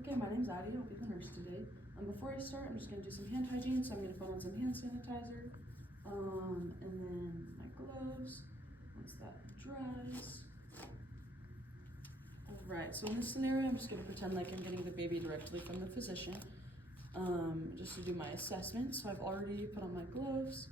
Okay, my name's Addie. I'll be the nurse today. Before I start, I'm just going to do some hand hygiene. So I'm going to put on some hand sanitizer, and then my gloves, once that dries. Alright, so in this scenario, I'm just going to pretend like I'm getting the baby directly from the physician, just to do my assessment. So I've already put on my gloves,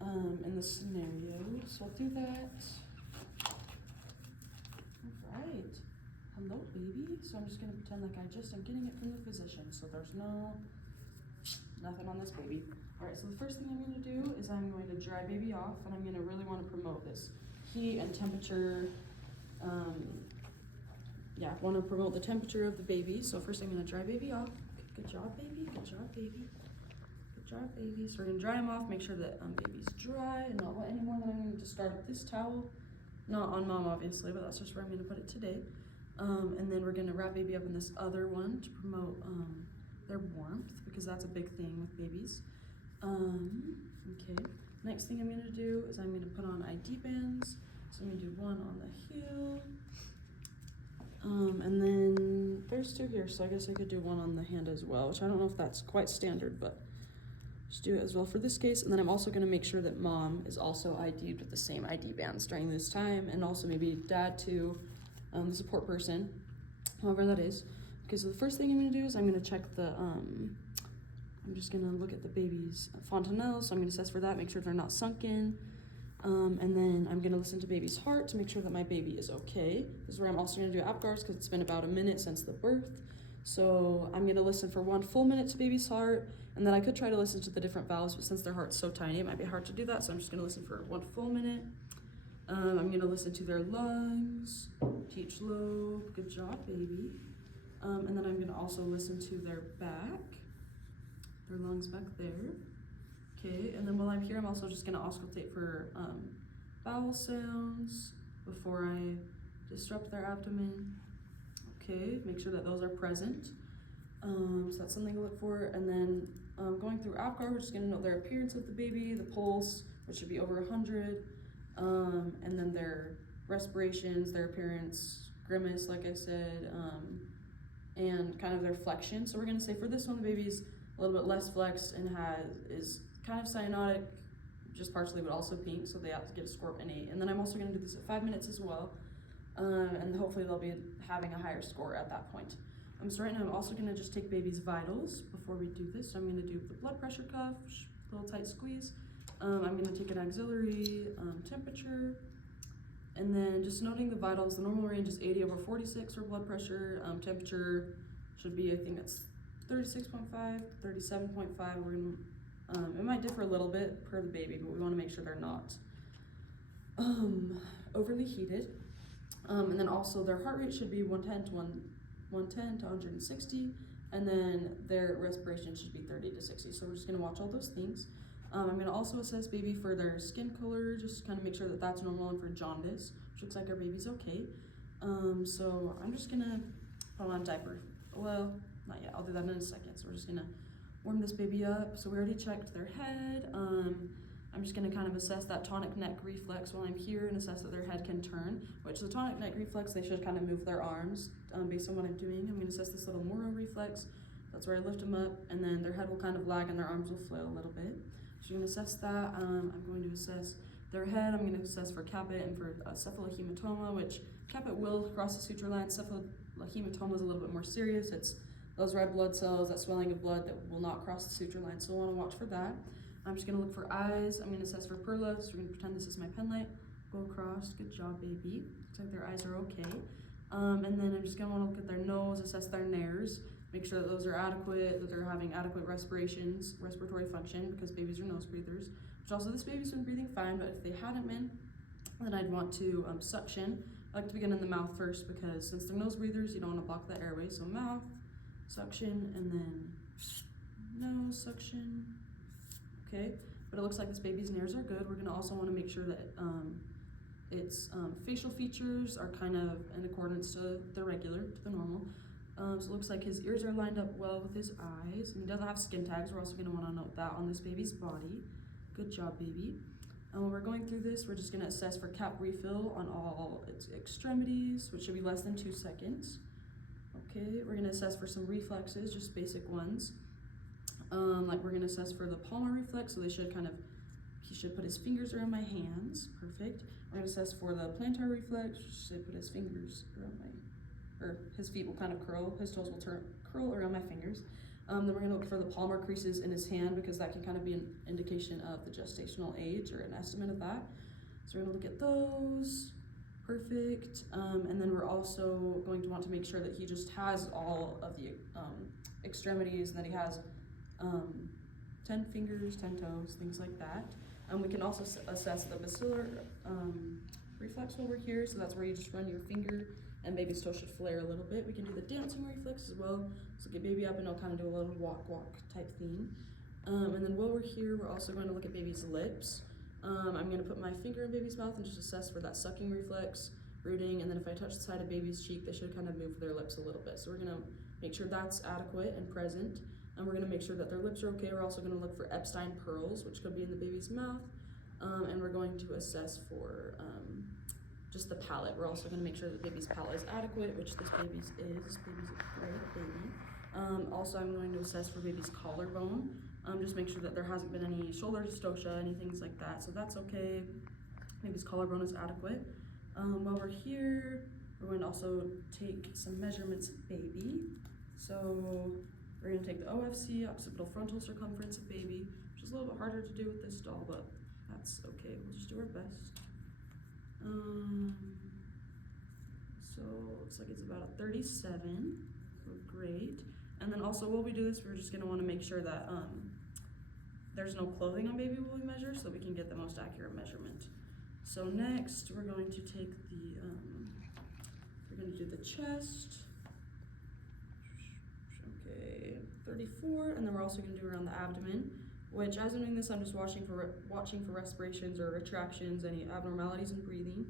in this scenario, so I'll do that. Alright. Hello, baby. So I'm just gonna pretend like I'm getting it from the physician. So there's nothing on this baby. All right, so the first thing I'm gonna do is I'm going to dry baby off, and I'm gonna really wanna promote this heat and temperature. Wanna promote the temperature of the baby. So first I'm gonna dry baby off. Good job, baby, good job, baby. Good job, baby. So we're gonna dry him off, make sure that baby's dry and not wet anymore. Then I'm gonna just start with this towel. Not on mom, obviously, but that's just where I'm gonna put it today. And then we're gonna wrap baby up in this other one to promote their warmth, because that's a big thing with babies. Okay, next thing I'm gonna do is I'm gonna put on ID bands. So I'm gonna do one on the heel. And then there's two here, so I guess I could do one on the hand as well, which I don't know if that's quite standard, but just do it as well for this case. And then I'm also gonna make sure that mom is also ID'd with the same ID bands during this time, and also maybe dad too. The support person, however that is. Okay, so the first thing I'm gonna do is I'm gonna check the, I'm just gonna look at the baby's fontanelles. So I'm gonna assess for that, make sure they're not sunken. And then I'm gonna listen to baby's heart to make sure that my baby is okay. This is where I'm also gonna do APGARs, because it's been about a minute since the birth. So I'm gonna listen for 1 full minute to baby's heart, and then I could try to listen to the different valves, but since their heart's so tiny, it might be hard to do that. So I'm just gonna listen for 1 full minute. I'm gonna listen to their lungs, to each lobe. Good job, baby. And then I'm gonna also listen to their back, their lungs back there. Okay, and then while I'm here, I'm also just gonna auscultate for bowel sounds before I disrupt their abdomen. Okay, make sure that those are present. So that's something to look for. And then going through APGAR, we're just gonna note their appearance of the baby, the pulse, which should be over 100. And then their respirations, their appearance, grimace, like I said, and kind of their flexion. So we're gonna say for this one, the baby's a little bit less flexed and is kind of cyanotic, just partially, but also pink, so they have to get a score of an 8. And then I'm also gonna do this at 5 minutes as well, and hopefully they'll be having a higher score at that point. So right now I'm also gonna just take baby's vitals before we do this. So I'm gonna do the blood pressure cuff, a little tight squeeze. I'm gonna take an auxiliary temperature, and then just noting the vitals. The normal range is 80/46 for blood pressure. Temperature should be, I think it's 36.5 to 37.5. We're gonna, it might differ a little bit per the baby, but we wanna make sure they're not overly heated. And then also their heart rate should be 110 to 160, and then their respiration should be 30 to 60. So we're just gonna watch all those things. I'm gonna also assess baby for their skin color, just to kind of make sure that that's normal, and for jaundice, which looks like our baby's okay. So I'm just gonna put on a diaper. Well, not yet, I'll do that in a second. So we're just gonna warm this baby up. So we already checked their head. I'm just gonna kind of assess that tonic neck reflex while I'm here, and assess that their head can turn, which the tonic neck reflex, they should kind of move their arms based on what I'm doing. I'm gonna assess this little Moro reflex. That's where I lift them up, and then their head will kind of lag and their arms will flail a little bit. So you're gonna assess that. I'm going to assess their head. I'm gonna assess for caput and for cephalohematoma, which caput will cross the suture line. Cephalohematoma is a little bit more serious. It's those red blood cells, that swelling of blood that will not cross the suture line. So I wanna watch for that. I'm just gonna look for eyes. I'm gonna assess for perla. So we're gonna pretend this is my pen light. Go across. Good job, baby. Looks like their eyes are okay. And then I'm just gonna wanna look at their nose, assess their nares. Make sure that those are adequate, that they're having adequate respiratory function, because babies are nose breathers. Which also, this baby's been breathing fine, but if they hadn't been, then I'd want to suction. I like to begin in the mouth first, because since they're nose breathers, you don't want to block the airway. So mouth, suction, and then nose, suction. Okay, but it looks like this baby's nares are good. We're gonna also want to make sure that its facial features are kind of in accordance to the normal. So it looks like his ears are lined up well with his eyes, and he doesn't have skin tags. We're also going to want to note that on this baby's body. Good job, baby. And when we're going through this, we're just going to assess for cap refill on all its extremities, which should be less than 2 seconds. Okay, we're gonna assess for some reflexes, just basic ones. Like we're gonna assess for the palmar reflex, so he should put his fingers around my hands, perfect. We're gonna assess for the plantar reflex, should put his fingers around his feet will kind of curl, his toes will curl around my fingers. Then we're gonna look for the palmar creases in his hand because that can kind of be an indication of the gestational age or an estimate of that. So we're gonna look at those, perfect. And then we're also going to want to make sure that he just has all of the extremities and that he has 10 fingers, 10 toes, things like that. We can also assess the basilar reflex over here, so that's where you just run your finger and baby's toe should flare a little bit. We can do the dancing reflex as well, so get baby up and it'll kind of do a little walk type theme. And then while we're here, we're also going to look at baby's lips. I'm going to put my finger in baby's mouth and just assess for that sucking reflex, rooting, and then if I touch the side of baby's cheek, they should kind of move their lips a little bit. So we're going to make sure that's adequate and present. And we're going to make sure that their lips are okay. We're also going to look for Epstein pearls, which could be in the baby's mouth. And we're going to assess for just the palate. We're also going to make sure that baby's palate is adequate, which this baby's is. This baby's a great baby. Also, I'm going to assess for baby's collarbone. Just make sure that there hasn't been any shoulder dystocia, any things like that. So that's okay. Baby's collarbone is adequate. While we're here, we're going to also take some measurements of baby. So we're going to take the OFC, occipital frontal circumference of baby, which is a little bit harder to do with this doll, but that's okay. We'll just do our best. So it looks like it's about a 37. So great. And then also while we do this, we're just going to want to make sure that there's no clothing on baby while we measure, so we can get the most accurate measurement. So next, we're going to take the, we're going to do the chest. Okay, 34, and then we're also going to do around the abdomen, which as I'm doing this, I'm just watching for respirations or retractions, any abnormalities in breathing.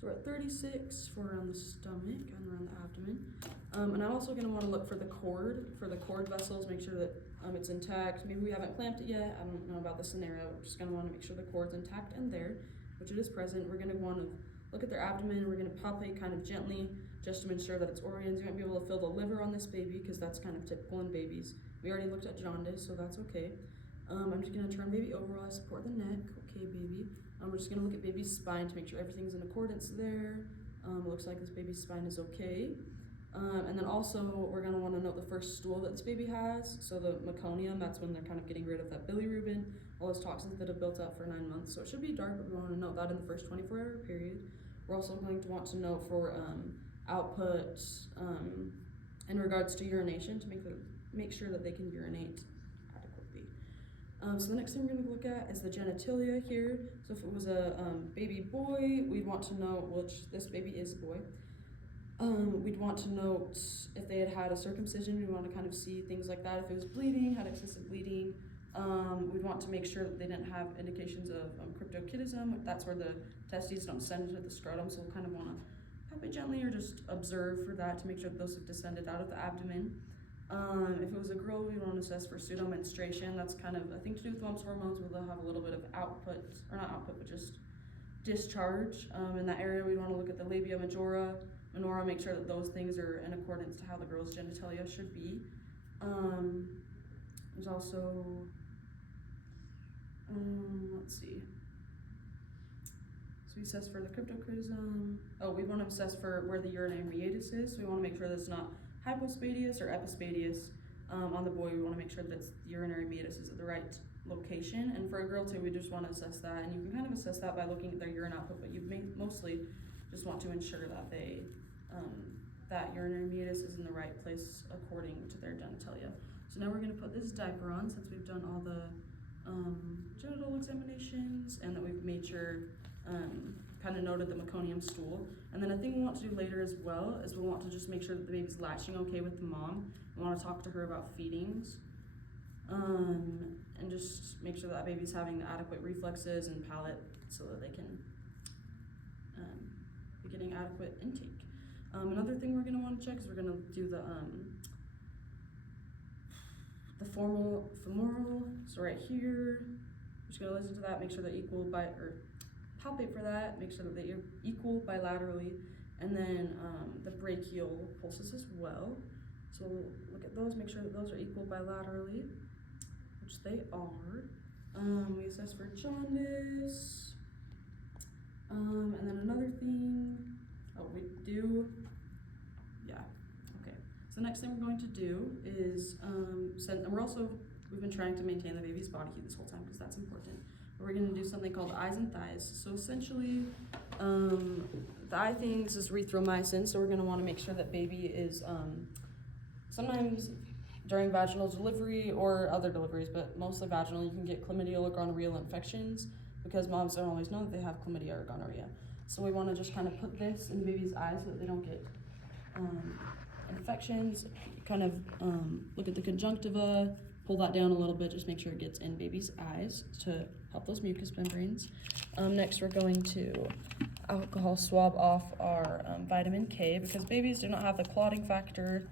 So we're at 36 for around the stomach and around the abdomen. And I'm also going to want to look for the cord vessels, make sure that it's intact. Maybe we haven't clamped it yet. I don't know about the scenario. We're just going to want to make sure the cord's intact and there, which it is present. We're going to want to look at their abdomen. We're going to palpate kind of gently just to ensure that it's oriented. You might be able to feel the liver on this baby because that's kind of typical in babies. We already looked at jaundice, so that's okay. I'm just going to turn baby over while I support the neck. Okay, baby. We're just going to look at baby's spine to make sure everything's in accordance there. It looks like this baby's spine is okay. And then also, we're going to want to note the first stool that this baby has. So the meconium, that's when they're kind of getting rid of that bilirubin, all those toxins that have built up for 9 months. So it should be dark, but we want to note that in the first 24-hour period. We're also going to want to note for output in regards to urination to make sure that they can urinate adequately. So the next thing we're going to look at is the genitalia here. So if it was a baby boy, we'd want to know, which this baby is a boy. We'd want to note if they had a circumcision. We want to kind of see things like that. If it was bleeding, had excessive bleeding, we'd want to make sure that they didn't have indications of cryptorchidism. That's where the testes don't descend into the scrotum, so we'll kind of want to palpate gently or just observe for that to make sure that those have descended out of the abdomen. If it was a girl, we want to assess for pseudomenstruation. That's kind of a thing to do with mom's hormones, where they'll have a little bit of output, or not output, but just discharge. In that area, we want to look at the labia majora, minora, make sure that those things are in accordance to how the girl's genitalia should be. There's also, let's see. So we assess for the cryptorchidism. Oh, we want to assess for where the urinary meatus is. So we want to make sure that it's not hypospadias or epispadias. On the boy, we want to make sure that the urinary meatus is at the right location. And for a girl too, we just want to assess that. And you can kind of assess that by looking at their urine output, but you mostly just want to ensure that they that urinary meatus is in the right place according to their genitalia. So now we're going to put this diaper on since we've done all the genital examinations and that we've made sure kind of noted the meconium stool. And then a thing we want to do later as well is we'll want to just make sure that the baby's latching okay with the mom. We want to talk to her about feedings and just make sure that baby's having the adequate reflexes and palate so that they can be getting adequate intake. Another thing we're going to want to check is we're going to do the femoral. So right here, we're just going to listen to that, make sure they're equal palpate for that, make sure that they're equal bilaterally, and then the brachial pulses as well. So we'll look at those, make sure that those are equal bilaterally, which they are. We assess for jaundice. And then another thing, we do, okay. So the next thing we're going to do is and we've been trying to maintain the baby's body heat this whole time because that's important. But we're gonna do something called eyes and thighs. So essentially, the eye thing, this is erythromycin, so we're gonna wanna make sure that baby is, sometimes during vaginal delivery or other deliveries, but mostly vaginal, you can get chlamydia or gonorrheal infections because moms don't always know that they have chlamydia or gonorrhea. So we want to just kind of put this in the baby's eyes so that they don't get infections. Kind of look at the conjunctiva, pull that down a little bit, just make sure it gets in baby's eyes to help those mucous membranes. Next, we're going to alcohol swab off our vitamin K because babies do not have the clotting factor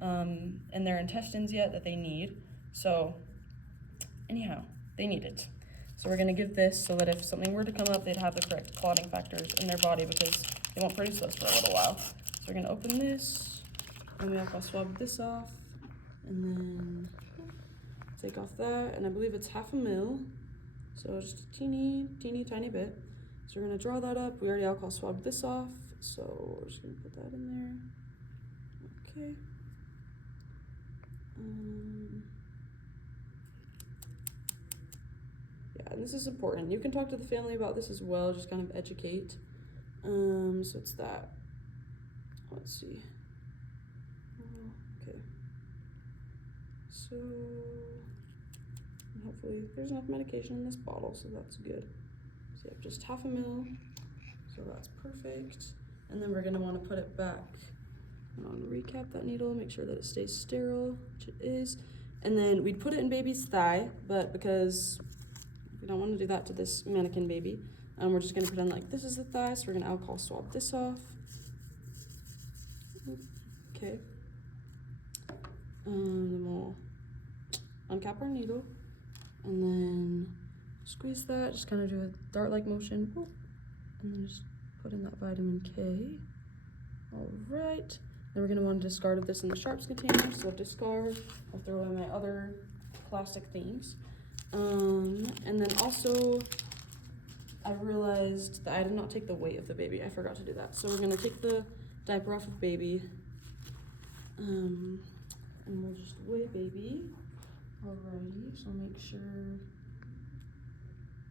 in their intestines yet that they need. So anyhow, they need it. So we're gonna give this so that if something were to come up, they'd have the correct clotting factors in their body because they won't produce those for a little while. So we're gonna open this, and we alcohol swab this off, and then take off that, and I believe it's 1/2 ml, so just a teeny tiny bit. So we're gonna draw that up. We already alcohol swabbed this off, so we're just gonna put that in there. Okay. Yeah, and this is important. You can talk to the family about this as well, just kind of educate. So it's that. Let's see. Okay. So hopefully there's enough medication in this bottle, so that's good. So you have just 1/2 ml, so that's perfect. And then we're gonna want to put it back. I'm gonna recap that needle, make sure that it stays sterile, which it is. And then we'd put it in baby's thigh, but because we don't want to do that to this mannequin baby, we're just gonna pretend like this is the thigh, so we're gonna alcohol swab this off. Okay. Then we'll uncap our needle, and then squeeze that, just kind of do a dart-like motion, and then just put in that vitamin K. All right. Then we're gonna want to discard of this in the sharps container, so discard. I'll throw away my other plastic things. And then also, I realized that I did not take the weight of the baby. I forgot to do that. So we're gonna take the diaper off of baby, and we'll just weigh baby. Alrighty, so make sure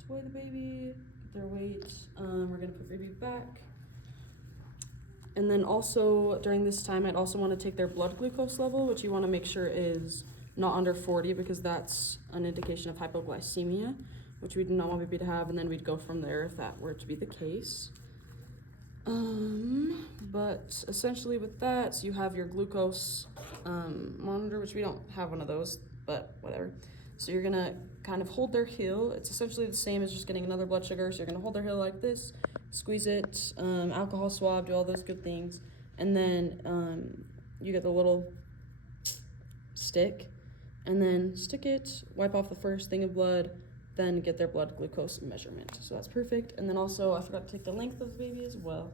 to weigh the baby, get their weight. We're gonna put baby back. And then also during this time, I'd also want to take their blood glucose level, which you want to make sure is not under 40 because that's an indication of hypoglycemia, which we do not want baby to have, and then we'd go from there if that were to be the case. But essentially with that, so you have your glucose monitor, which we don't have one of those, but whatever. So you're gonna kind of hold their heel. It's essentially the same as just getting another blood sugar. So you're gonna hold their heel like this, squeeze it, alcohol swab, do all those good things. And then you get the little stick, and then stick it, wipe off the first thing of blood, then get their blood glucose measurement. So that's perfect. And then also, I forgot to take the length of the baby as well.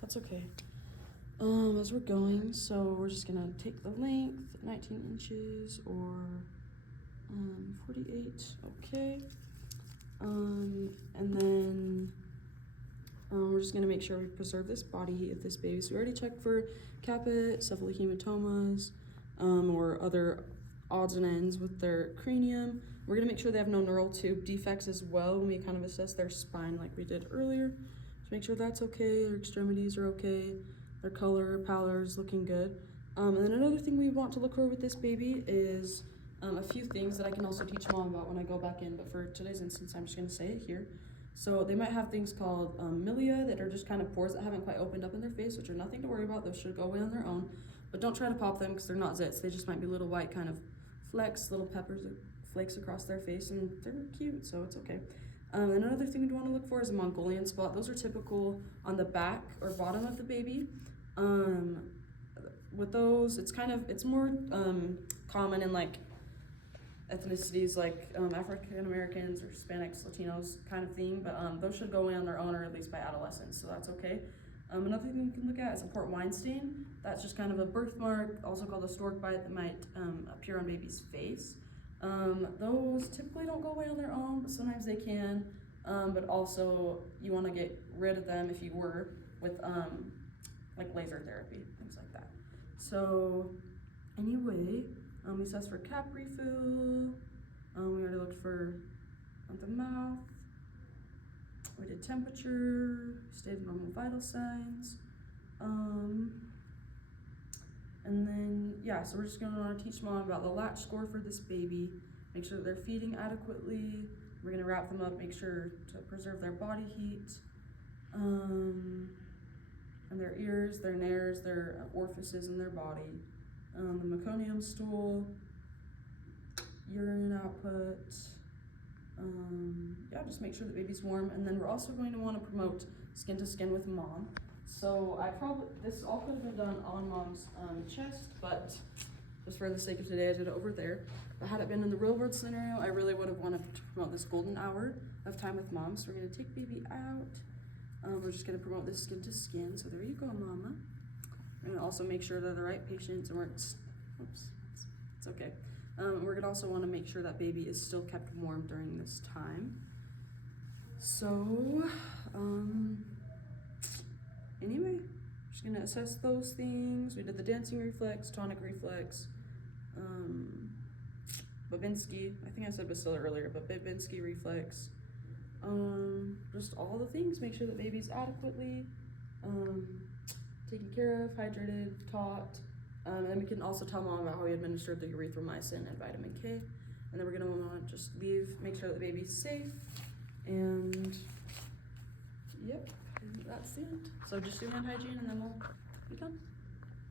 That's okay. As we're going, so we're just gonna take the length, 19 inches or 48, okay. And then we're just gonna make sure we preserve this body heat of this baby. So we already checked for caput, cephalohematomas, or other odds and ends with their cranium. We're gonna make sure they have no neural tube defects as well when we kind of assess their spine like we did earlier. Just make sure that's okay, their extremities are okay, their color, pallor is looking good. And then another thing we want to look for with this baby is a few things that I can also teach mom about when I go back in, but for today's instance, I'm just gonna say it here. So they might have things called milia that are just kind of pores that haven't quite opened up in their face, which are nothing to worry about. Those should go away on their own, but don't try to pop them because they're not zits. They just might be little white kind of flecks, little peppers or flakes across their face, and they're cute, so it's okay. And another thing we'd want to look for is a Mongolian spot. Those are typical on the back or bottom of the baby. With those, it's more common in like ethnicities like African Americans or Hispanics, Latinos kind of thing, but those should go away on their own or at least by adolescence, so that's okay. Another thing you can look at is a port wine stain. That's just kind of a birthmark, also called a stork bite, that might appear on baby's face. Those typically don't go away on their own, but sometimes they can. But also you want to get rid of them if you were with like laser therapy, things like that. So anyway, we assessed for cap refill. We already looked for the mouth. We did temperature, state of normal vital signs. And then, yeah, so we're just gonna wanna teach mom about the latch score for this baby, make sure that they're feeding adequately. We're gonna wrap them up, make sure to preserve their body heat. And their ears, their nares, their orifices in their body. The meconium stool, urine output. Yeah, just make sure the baby's warm. And then we're also going to want to promote skin to skin with mom. So this all could have been done on mom's chest, but just for the sake of today, I did it over there. But had it been in the real world scenario, I really would have wanted to promote this golden hour of time with mom. So we're gonna take baby out. We're just gonna promote this skin to skin. So there you go, mama. We're gonna also make sure they're the right patients and oops, it's okay. We're gonna also wanna make sure that baby is still kept warm during this time. So, anyway, just gonna assess those things. We did the dancing reflex, tonic reflex, Babinski, I think I said Bacilla earlier, but Babinski reflex. Just all the things, make sure the baby's adequately taken care of, hydrated, taught. And then we can also tell mom about how we administered the erythromycin and vitamin K. And then we're gonna wanna just make sure that the baby's safe. And yep, that's it. So just do hand hygiene and then we'll be done.